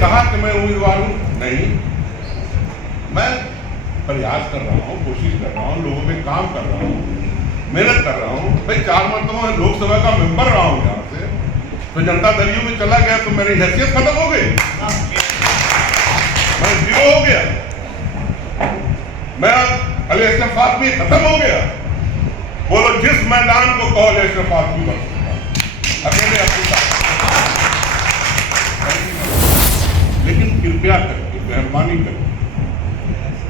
कहा कि मैं उम्मीदवार हूं, नहीं, मैं प्रयास कर रहा हूं, कोशिश कर रहा हूं, लोगों में काम कर रहा हूं, मेहनत कर रहा हूं। भाई 4 मरतबा लोकसभा का मेंबर रहा हूं यहाँ से, तो जनता दल यू में चला गया तो मेरी हैसियत खत्म हो गई, मैं जीरो हो गया, मैं अली अशरफ फातमी खत्म हो गया। बोलो जिस मैदान को कहो अली अशरफ फातमी बन सकता अकेले अपनी। लेकिन कृपया करके, मेहरबानी करके,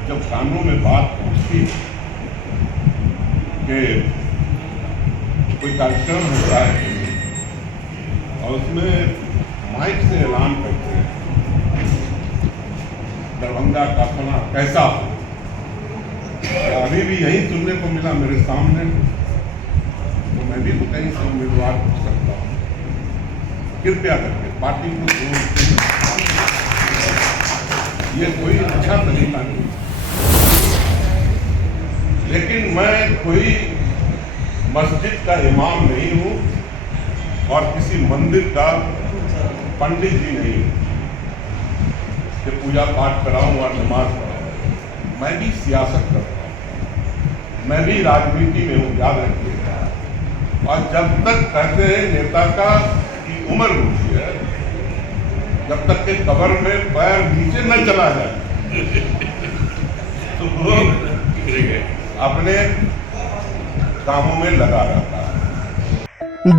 जब कानों में बात पहुंचती है कि कोई कार्यक्रम होता है और उसमें माइक से ऐलान करते हैं दरभंगा का अपना कैसा हो, अभी भी यही सुनने को मिला मेरे सामने, तो मैं भी तो कहीं से उम्मीदवार हो सकता हूँ। कृपया करके पार्टी को ये कोई अच्छा तरीका नहीं, लेकिन मैं कोई मस्जिद का इमाम नहीं हूँ और किसी मंदिर का पंडित जी नहीं हूँ कि पूजा पाठ कराऊं और नमाज पढ़ाऊं। मैं भी सियासत करता हूँ, मैं भी राजनीति में हूँ, याद रखिएगा। और जब तक कहते हैं नेता का की उम्र होती है, जब तक के कब्र में पैर नीचे न चला जाए तो वो अपने कामों में लगा रहता है।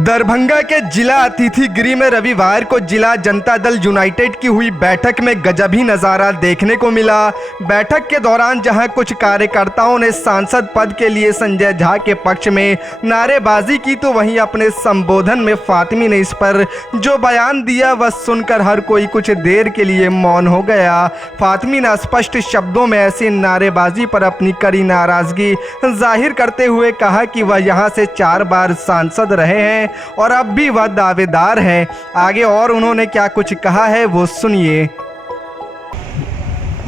दरभंगा के जिला अतिथि गृह में रविवार को जिला जनता दल यूनाइटेड की हुई बैठक में गजब ही नज़ारा देखने को मिला। बैठक के दौरान जहां कुछ कार्यकर्ताओं ने सांसद पद के लिए संजय झा के पक्ष में नारेबाजी की, तो वहीं अपने संबोधन में फातिमी ने इस पर जो बयान दिया वह सुनकर हर कोई कुछ देर के लिए मौन हो गया। फातिमी ने स्पष्ट शब्दों में ऐसी नारेबाजी पर अपनी कड़ी नाराजगी जाहिर करते हुए कहा कि वह यहां से 4 बार सांसद रहे हैं और अब भी वह दावेदार हैं। आगे और उन्होंने क्या कुछ कहा है वो सुनिए।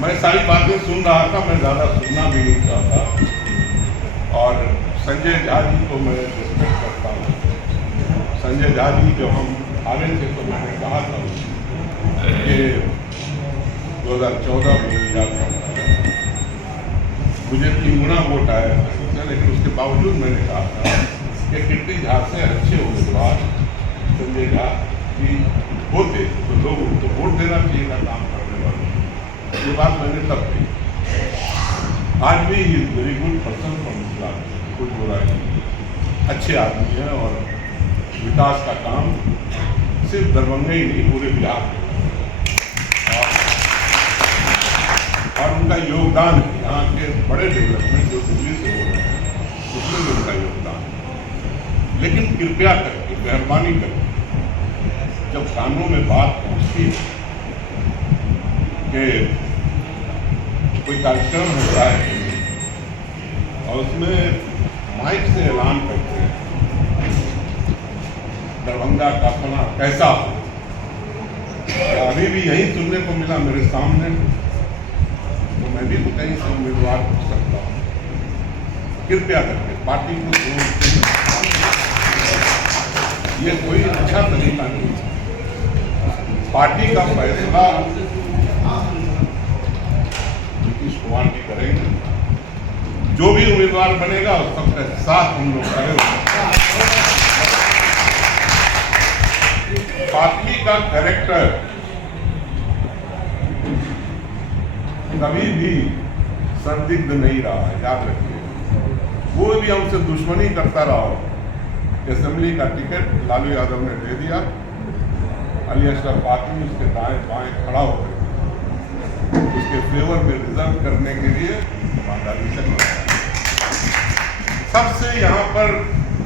मैं सारी बातें सुन रहा था, मैं ज्यादा सुनना भी नहीं चाहता और संजय झा जी को मैं रिस्पेक्ट करता हूँ। संजय झा जी जब हम हारे थे तो मैंने कहा था कि 2014 में याद था मुझे 3 गुना वोट आया, लेकिन उसके बावजूद मैंने कहा था कि कीर्ति झा से अच्छे उम्मीदवार संजय झा जी होते तो लोग उनको वोट देना चाहिए था काम करने वाले। ये बात मैंने तब कही। आज भी he very good person from Islam, कुछ बुरा नहीं, अच्छे आदमी हैं और विकास का काम सिर्फ दरभंगा ही नहीं पूरे बिहार में, और उनका योगदान है यहाँ के बड़े डेवलपमेंट जो दिल्ली से हो रहे हैं उसमें भी उनका योगदान है। लेकिन कृपया करके, मेहरबानी करके, जब कानों में बात पहुंचती है कि कोई कार्यक्रम होता है और उसमें माइक से ऐलान करते हैं दरभंगा का अपना कैसा हो, अभी भी यही सुनने को मिला मेरे सामने, तो मैं भी तो कहीं से उम्मीदवार हो सकता हूँ। कृपया करके पार्टी को ये कोई अच्छा तरीका नहीं, पार्टी का फैसला नीतीश कुमार जी करेंगे, जो भी उम्मीदवार बनेगा उस सबके साथ हम लोग खड़े होंगे। पार्टी का कैरेक्टर कभी भी संदिग्ध नहीं रहा है, याद रखिए। कोई भी हमसे दुश्मनी करता रहा हो, असेंबली का टिकट लालू यादव ने दे दिया, अली अशरफ फातमी उसके दाएं बाएं खड़ा हो गए, उसके फेवर में रिजर्व करने के लिए ईमानदारी से सबसे यहाँ पर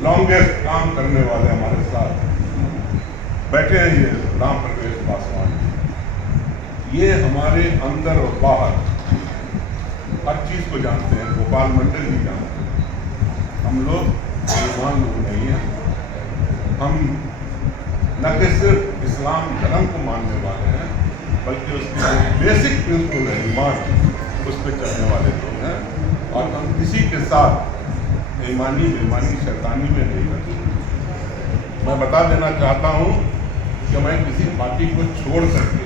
लॉन्गेस्ट काम करने वाले हमारे साथ बैठे हैं ये राम प्रवेश पासवान। ये हमारे अंदर और बाहर हर चीज को जानते हैं, गोपाल मंडल भी जानते हैं। हम लोग मुसलमान लोग नहीं हैं, हम न कि सिर्फ इस्लाम धर्म को मानने वाले हैं बल्कि उसकी बेसिक प्रिंसिपल है ईमान, उस पर चलने वाले लोग हैं। और हम किसी के साथ बेईमानी बेईमानी शैतानी में नहीं रहते। मैं बता देना चाहता हूँ कि मैं किसी पार्टी को छोड़ करके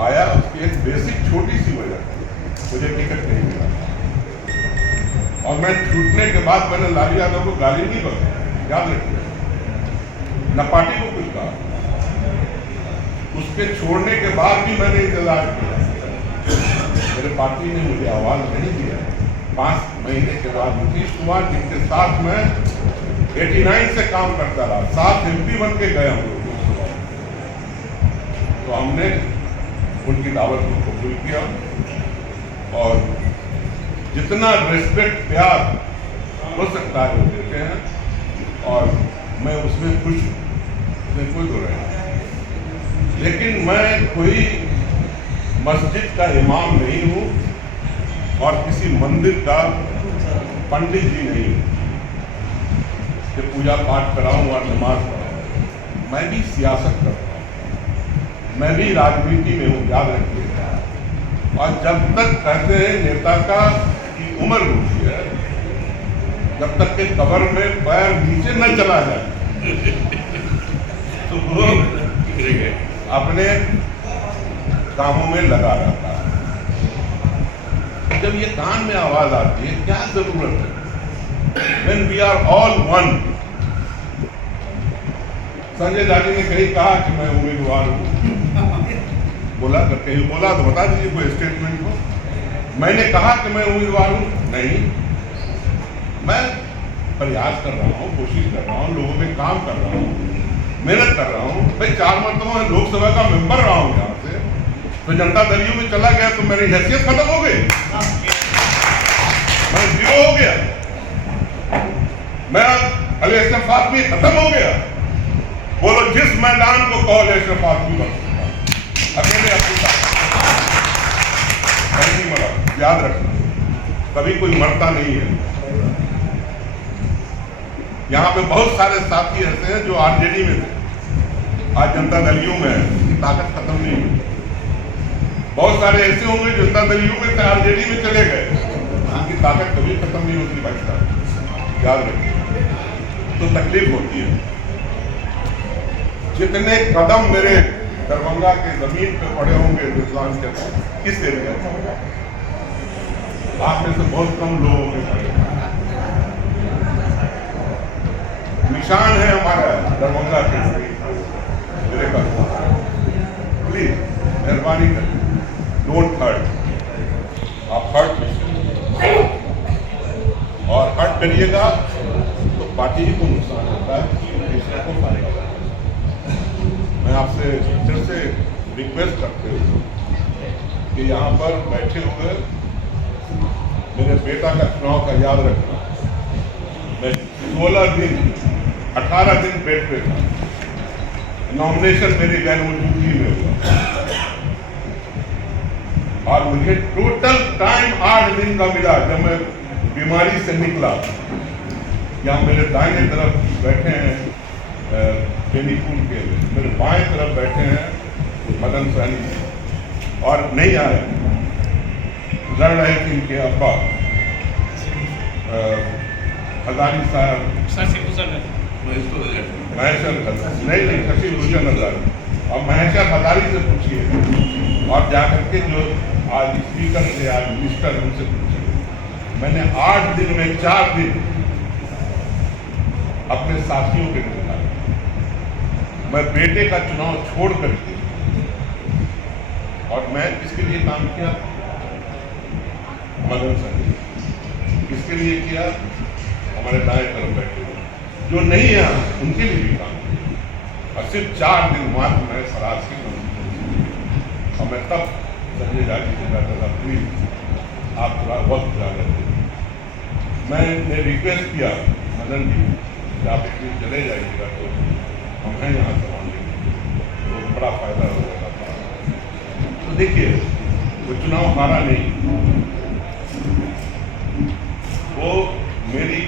आया, उसकी एक बेसिक छोटी सी वजह थी, मुझे टिकट नहीं मिला। और मैं छूटने के बाद मैंने लालू यादव को गाली नहीं बकी, याद रखिए, न पार्टी को कुछ कहा। उसके छोड़ने के बाद भी मैंने इंतजार किया, मेरे पार्टी ने मुझे आवाज नहीं दिया। 5 महीने के बाद नीतीश कुमार, जिनके साथ मैं 89 से काम करता रहा, 7 MP बन के गए हम लोग, तो हमने उनकी दावत को कबूल किया और जितना रिस्पेक्ट प्यार हो सकता है वो देते हैं और मैं उसमें खुश हूँ, उसमें कोई दो नहीं। लेकिन मैं कोई मस्जिद का इमाम नहीं हूँ और किसी मंदिर का पंडित जी नहीं हूँ कि पूजा पाठ कराऊँ और नमाज पढ़ाऊँ। मैं भी सियासत करता हूँ, मैं भी राजनीति में हूँ, याद रखिएगा। और जब तक कहते हैं नेता का की उम्र होती है, जब तक के कब्र में पैर नीचे न चला जाए तो वो अपने कामों में लगा रहता है। जब ये कान में आवाज आती है, क्या जरूरत है? When we are all one। Sanjay जाति ने कहीं कहा कि मैं उम्मीदवार हूं, बोला तो कहीं बोला तो बता दीजिए कोई स्टेटमेंट हो। मैंने कहा कि मैं उम्मीदवार हूं? नहीं, मैं प्रयास कर रहा हूं, कोशिश कर रहा हूं, लोगों में काम कर रहा हूं, मेहनत कर रहा हूं। भाई 4 मरतबा लोकसभा का मेंबर रहा हूं यहाँ से, तो जनता दल यू में चला गया तो मेरी हैसियत खत्म हो गई, मैं 0 हो गया, मैं अली-अशरफ आदमी खत्म हो गया। बोलो जिस मैदान को कहो अली-अशरफ आदमी बन सकता, अकेले अपनी नहीं मरा, याद रखना, कभी कोई मरता नहीं है। यहाँ पे बहुत सारे साथी ऐसे हैं जो आरजेडी में थे, आज जनता दल यू में है, उनकी ताकत खत्म नहीं हुई। बहुत सारे ऐसे होंगे जो जनता दल यू में थे, आरजेडी में चले गए, उनकी ताकत कभी खत्म नहीं होती भाई साहब, याद रखिए। तो तकलीफ होती है। जितने कदम मेरे दरभंगा के जमीन पे पड़े होंगे हिंदुस्तान के, किस एरिया में, आप में से बहुत कम लोगों के पड़े। निशान है हमारा दरभंगा के, मेरे पास प्लीज मेहरबानी कर, डोंट हर्ट। आप हर्ट और हर्ट करिएगा तो पार्टी को नुकसान होता है, दूसरे को फायदा होता है। मैं आपसे फिर से रिक्वेस्ट करते हूँ कि यहाँ पर बैठे हुए मेरे बेटा का चुनाव का याद रखना। मैं 18 दिन बेड पे था, नॉमिनेशन मेरी गैर मौजूदगी में हुआ और मुझे टोटल टाइम 8 दिन का मिला। जब मैं बीमारी से निकला, यहाँ मेरे दाहिने तरफ बैठे हैं बेनीपुर के, मेरे बाएं तरफ बैठे हैं मदन सहनी और नहीं आए, लड़ रहे थे इनके अब्बा हजारी साहब, महेश्वर नहीं शशि भूषण हजारी, और महेश्वर हजारी से पूछिए और जाकर के जो आज स्पीकर थे, आज मिनिस्टर, उनसे पूछिए। मैंने 8 दिन में 4 दिन अपने साथियों के लिए, मैं बेटे का चुनाव छोड़ करके, और मैं किसके लिए काम किया? मदन सहनी। किसके लिए किया? हमारे दाएं तरफ बैठे हुए जो नहीं है उनके लिए भी काम किया। और सिर्फ 4 दिन मात्र मैं फराज की और मैं तब संजय जाति से कहता था प्लीज आप थोड़ा वक्त ज़्यादा दें। मैंने रिक्वेस्ट किया मदन जी कि आप प्लीज चले जाइएगा तो हम हैं यहाँ संभालने, तो बड़ा फायदा हो जाएगा। तो देखिए वो चुनाव हारा नहीं, वो मेरी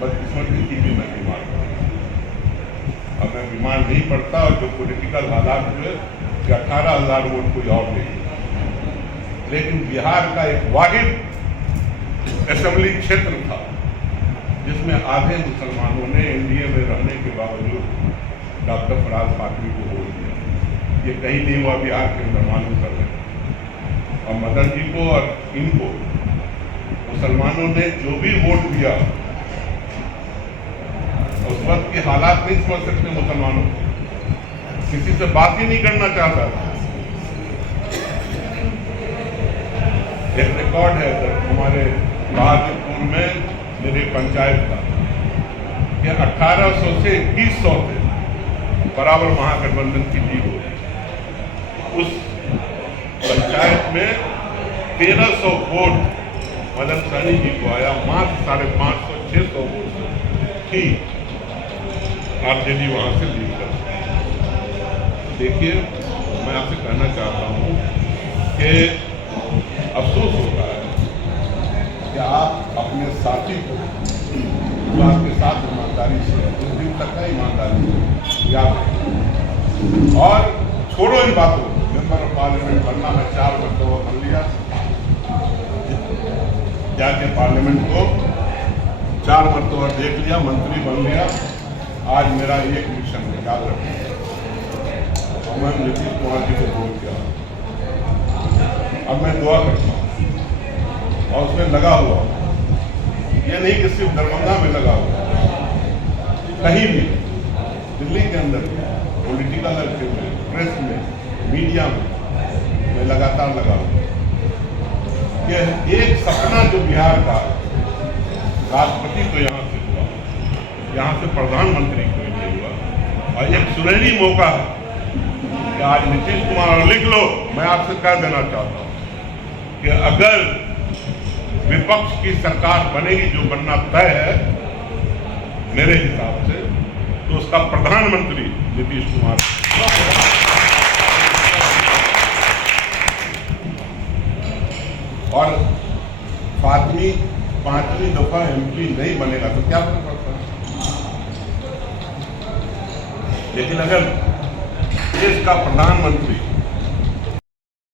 बदकिस्मती थी कि मैं बीमार पड़ा। अब मैं बीमार नहीं पड़ता और जो पॉलिटिकल हालात हुए कि 18,000 वोट कोई और नहीं, लेकिन बिहार का एक वाहिद असेंबली क्षेत्र था जिसमें आधे मुसलमानों ने एनडीए में रहने के बावजूद डॉक्टर फराज फातमी को वोट दिया। ये कहीं नहीं हुआ, बिहार के अंदर मालूम कर रहे हैं। और मदन जी को और इनको मुसलमानों ने जो भी वोट दिया, उस वक्त के हालात नहीं समझ सकते मुसलमानों को, किसी से बात ही नहीं करना चाहता था। एक रिकॉर्ड है हमारे बहादुरपुर में मेरे पंचायत का कि 1800 से 2100 थे बराबर महागठबंधन की जीत होगी। उस पंचायत में 1300 वोट मदन सहनी जी को आया, मात्र 550-600 वोट थी आरजेडी वहां से लीड कर। देखिए, मैं आपसे कहना चाहता हूं कि अफसोस होता है कि आप अपने साथी को जो आपके साथ ईमानदारी से उस दिन तक का ईमानदारी से याद रखें। और छोड़ो इन बातों, मेंबर ऑफ पार्लियामेंट बनना मैं 4 मरतबा बन लिया, जाके पार्लियामेंट को 4 मरतबा देख लिया, मंत्री बन लिया। आज मेरा एक मिशन है, याद रखें, मैं नीतीश कुमार जी को वोट किया। अब मैं दुआ करता हूँ और उसमें लगा हुआ, ये नहीं कि सिर्फ दरभंगा में लगा हुआ, कहीं भी दिल्ली के अंदर पॉलिटिकल एक्टिव में, प्रेस में, मीडिया में मैं लगातार लगा हुआ कि एक सपना जो बिहार का राष्ट्रपति तो यहाँ से हुआ, यहाँ से प्रधानमंत्री कोई नहीं हुआ, और एक सुनहरी मौका है कि आज नीतीश कुमार, लिख लो, मैं आपसे कह देना चाहता हूँ कि अगर विपक्ष की सरकार बनेगी, जो बनना तय है मेरे हिसाब से, तो उसका प्रधानमंत्री नीतीश कुमार। और पांचवी दफा एमपी नहीं बनेगा तो क्या फर्क पड़ता है? लेकिन अगर देश का प्रधानमंत्री